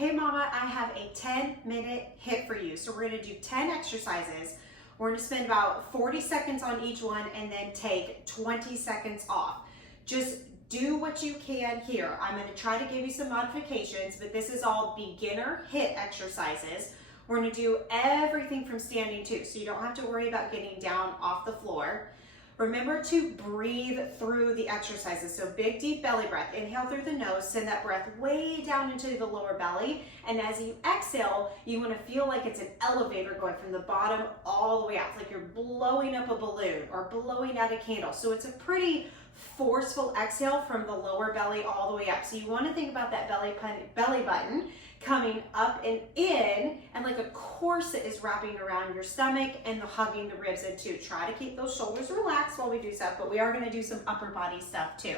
Hey mama, I have a 10-minute HIIT for you. So we're gonna do 10 exercises. We're gonna spend about 40 seconds on each one and then take 20 seconds off. Just do what you can here. I'm gonna try to give you some modifications, but this is all beginner HIIT exercises. We're gonna do everything from standing too, so you don't have to worry about getting down off the floor. Remember to breathe through the exercises. So big, deep belly breath. Inhale through the nose, send that breath way down into the lower belly. And as you exhale, you wanna feel like it's an elevator going from the bottom all the way out. It's like you're blowing up a balloon or blowing out a candle. So it's a pretty forceful exhale from the lower belly all the way up. So you wanna think about that belly button coming up and in, and like a corset is wrapping around your stomach and hugging the ribs in too. Try to keep those shoulders relaxed while we do stuff, but we are gonna do some upper body stuff too.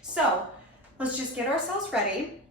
So let's just get ourselves ready.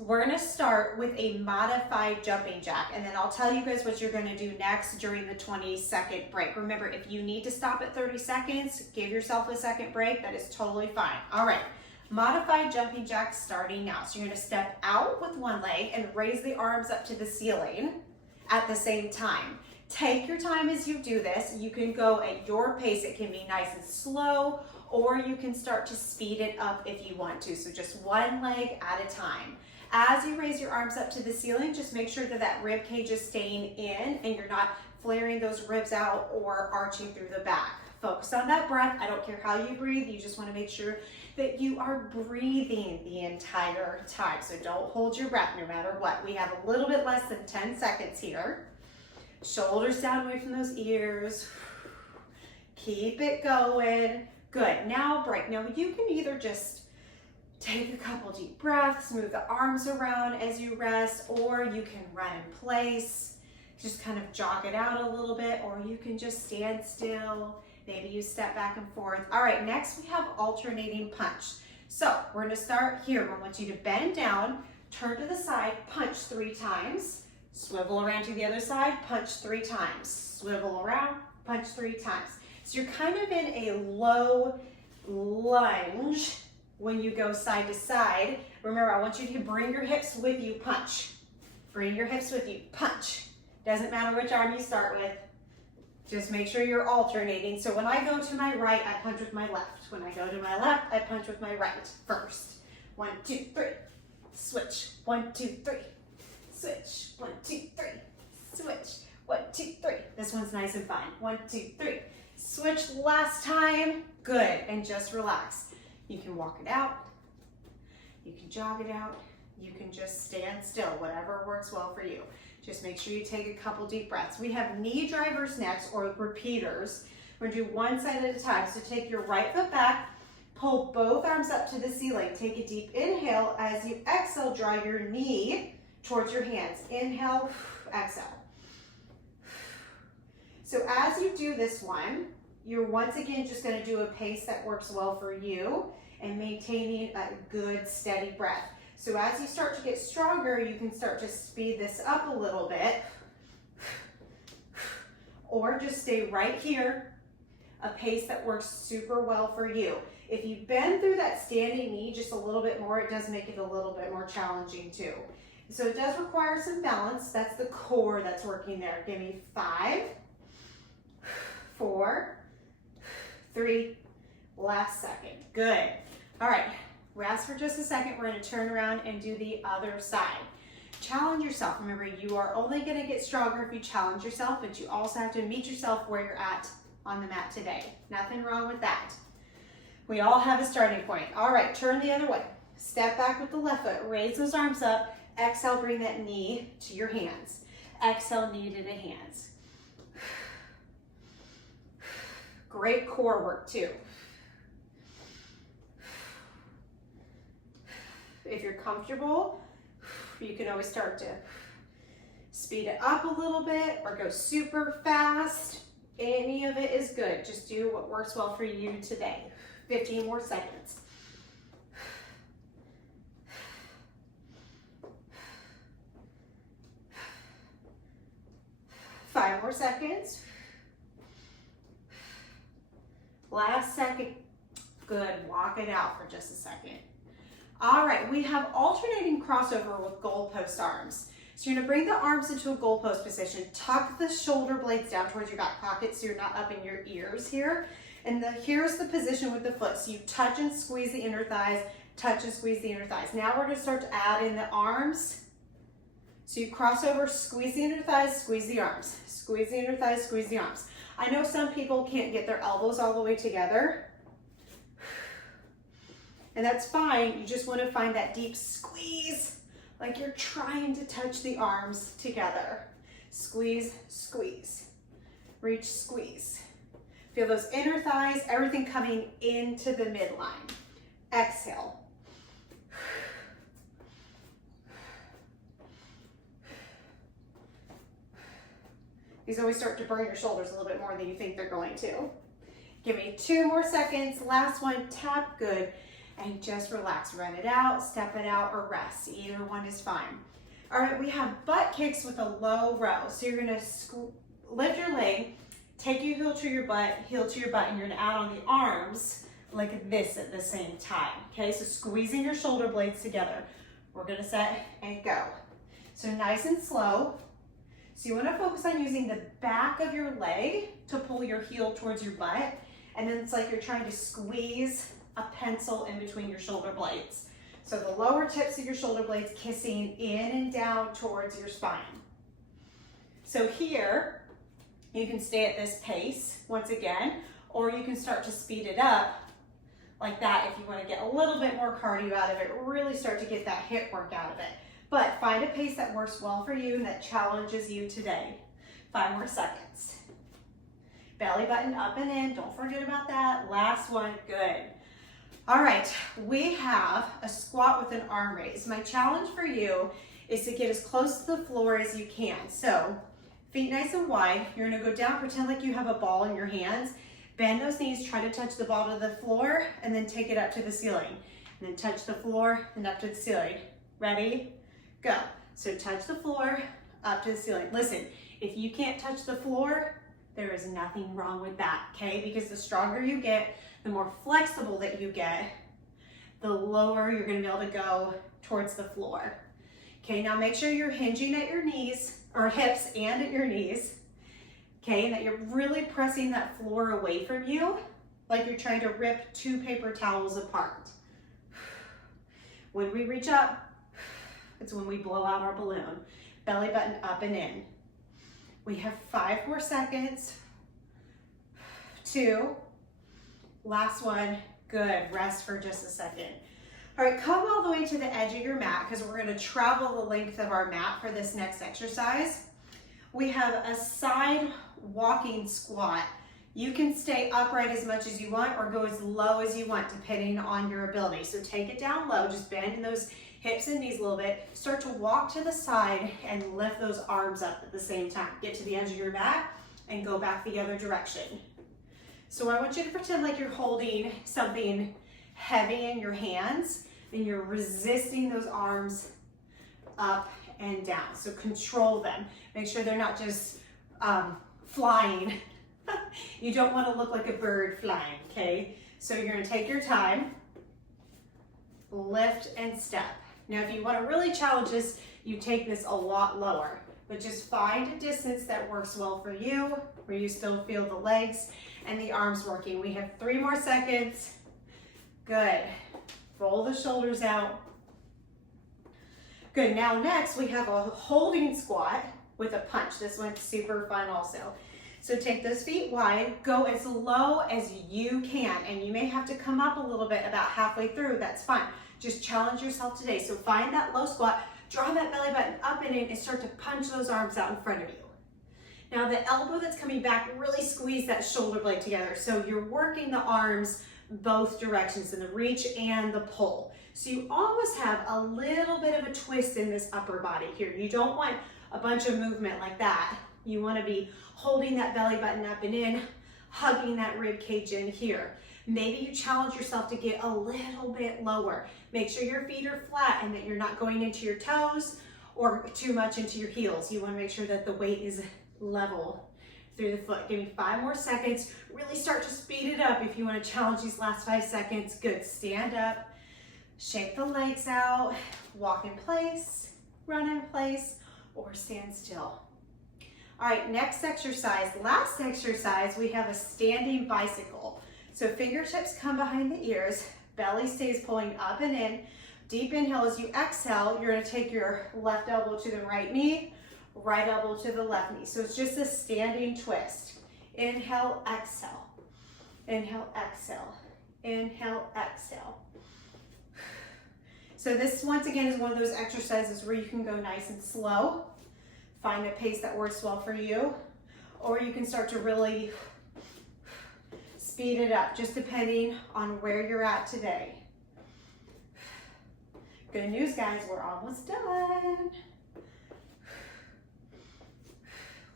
We're gonna start with a modified jumping jack, and then I'll tell you guys what you're gonna do next during the 20-second break. Remember, if you need to stop at 30 seconds, give yourself a second break. That is totally fine. All right. Modified jumping jack starting now. So you're gonna step out with one leg and raise the arms up to the ceiling at the same time. Take your time as you do this. You can go at your pace. It can be nice and slow, or you can start to speed it up if you want to. So just one leg at a time. As you raise your arms up to the ceiling, just make sure that that rib cage is staying in and you're not flaring those ribs out or arching through the back. Focus on that breath. I don't care how you breathe. You just want to make sure that you are breathing the entire time. So don't hold your breath no matter what. We have a little bit less than 10 seconds here. Shoulders down away from those ears. Keep it going. Good. Now break. Now you can either just take a couple deep breaths, move the arms around as you rest, or you can run in place. Just kind of jog it out a little bit, or you can just stand still. Maybe you step back and forth. All right, next we have alternating punch. So we're gonna start here. I want you to bend down, turn to the side, punch 3 times, swivel around to the other side, punch 3 times, swivel around, punch 3 times. So you're kind of in a low lunge when you go side to side. Remember, I want you to bring your hips with you, punch. Bring your hips with you, punch. Doesn't matter which arm you start with. Just make sure you're alternating. So when I go to my right, I punch with my left. When I go to my left, I punch with my right first. 1, 2, 3. Switch. 1, 2, 3. Switch. 1, 2, 3. Switch. 1, 2, 3. This one's nice and fun. 1, 2, 3. Switch last time. Good. And just relax. You can walk it out. You can jog it out. You can just stand still, whatever works well for you. Just make sure you take a couple deep breaths. We have knee drivers next, or repeaters. We're gonna do one side at a time. So take your right foot back, pull both arms up to the ceiling. Take a deep inhale. As you exhale, draw your knee towards your hands. Inhale, exhale. So as you do this one, you're once again just gonna do a pace that works well for you and maintaining a good steady breath. So as you start to get stronger, you can start to speed this up a little bit, or just stay right here, a pace that works super well for you. If you bend through that standing knee just a little bit more, it does make it a little bit more challenging too. So it does require some balance. That's the core that's working there. Give me 5, 4, 3, last second. Good. All right. Rest for just a second. We're going to turn around and do the other side. Challenge yourself. Remember, you are only going to get stronger if you challenge yourself, but you also have to meet yourself where you're at on the mat today. Nothing wrong with that. We all have a starting point. All right, turn the other way. Step back with the left foot. Raise those arms up. Exhale, bring that knee to your hands. Exhale, knee to the hands. Great core work too. If you're comfortable, you can always start to speed it up a little bit or go super fast. Any of it is good. Just do what works well for you today. 15 more seconds. 5 more seconds. Last second. Good. Walk it out for just a second. All right, we have alternating crossover with goalpost arms. So you're gonna bring the arms into a goalpost position, tuck the shoulder blades down towards your back pocket so you're not up in your ears here. And here's the position with the foot. So you touch and squeeze the inner thighs, touch and squeeze the inner thighs. Now we're gonna start to add in the arms. So you cross over, squeeze the inner thighs, squeeze the arms. Squeeze the inner thighs, squeeze the arms. I know some people can't get their elbows all the way together. And that's fine. You just want to find that deep squeeze, like you're trying to touch the arms together. Squeeze, squeeze. Reach, squeeze. Feel those inner thighs, everything coming into the midline. Exhale. These always start to burn your shoulders a little bit more than you think they're going to. Give me 2 more seconds. Last one, tap, good. And just relax, run it out, step it out, or rest. Either one is fine. All right, we have butt kicks with a low row. So you're gonna lift your leg, take your heel to your butt, and you're gonna add on the arms like this at the same time. Okay, so squeezing your shoulder blades together. We're gonna set and go. So nice and slow. So you wanna focus on using the back of your leg to pull your heel towards your butt. And then it's like you're trying to squeeze a pencil in between your shoulder blades. So the lower tips of your shoulder blades kissing in and down towards your spine. So here, you can stay at this pace once again, or you can start to speed it up like that if you want to get a little bit more cardio out of it, really start to get that HIIT work out of it. But find a pace that works well for you and that challenges you today. 5 more seconds. Belly button up and in, don't forget about that. Last one, good. All right, we have a squat with an arm raise. My challenge for you is to get as close to the floor as you can. So feet nice and wide. You're gonna go down, pretend like you have a ball in your hands. Bend those knees, try to touch the ball to the floor, and then take it up to the ceiling. And then touch the floor and up to the ceiling. Ready? Go. So touch the floor, up to the ceiling. Listen, if you can't touch the floor, there is nothing wrong with that, okay? Because the stronger you get, the more flexible that you get, the lower you're gonna be able to go towards the floor. Okay, now make sure you're hinging at your knees, or hips and at your knees, okay, and that you're really pressing that floor away from you, like you're trying to rip 2 paper towels apart. When we reach up, it's when we blow out our balloon. Belly button up and in. We have 5 more seconds. 2. Last one, good. Rest for just a second. All right, come all the way to the edge of your mat because we're gonna travel the length of our mat for this next exercise. We have a side walking squat. You can stay upright as much as you want or go as low as you want depending on your ability. So take it down low, just bend in those hips and knees a little bit. Start to walk to the side and lift those arms up at the same time. Get to the edge of your mat and go back the other direction. So I want you to pretend like you're holding something heavy in your hands and you're resisting those arms up and down. So control them. Make sure they're not just flying. You don't want to look like a bird flying, okay? So you're gonna take your time, lift and step. Now if you want to really challenge this, you take this a lot lower, but just find a distance that works well for you, where you still feel the legs and the arms working. We have 3 more seconds. Good. Roll the shoulders out. Good. Now next we have a holding squat with a punch. This one's super fun also. So take those feet wide, go as low as you can, and you may have to come up a little bit about halfway through, that's fine. Just challenge yourself today. So find that low squat, draw that belly button up and in, and start to punch those arms out in front of you. Now the elbow that's coming back, really squeeze that shoulder blade together. So you're working the arms both directions in the reach and the pull. So you almost have a little bit of a twist in this upper body here. You don't want a bunch of movement like that. You want to be holding that belly button up and in, hugging that rib cage in here. Maybe you challenge yourself to get a little bit lower. Make sure your feet are flat and that you're not going into your toes or too much into your heels. You want to make sure that the weight is level through the foot. Give me 5 more seconds. Really start to speed it up if you want to challenge these last 5 seconds. Good. Stand up. Shake the legs out, walk in place, run in place, or stand still. All right, next exercise, last exercise, we have a standing bicycle. So fingertips come behind the ears, belly stays pulling up and in. Deep inhale. As you exhale, you're gonna take your left elbow to the right knee, right elbow to the left knee. So it's just a standing twist. Inhale, exhale. Inhale, exhale. Inhale, exhale. So this, once again, is one of those exercises where you can go nice and slow, find a pace that works well for you, or you can start to really speed it up, just depending on where you're at today. Good news, guys, we're almost done.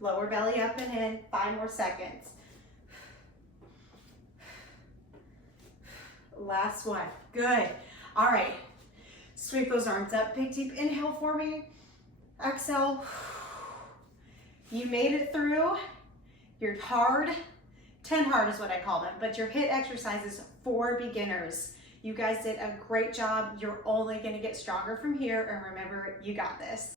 Lower belly up and in, 5 more seconds. Last one, good. All right, sweep those arms up, big deep inhale for me. Exhale. You made it through your hard, 10 hard is what I call them, but your HIIT exercises for beginners. You guys did a great job. You're only gonna get stronger from here, and remember, you got this.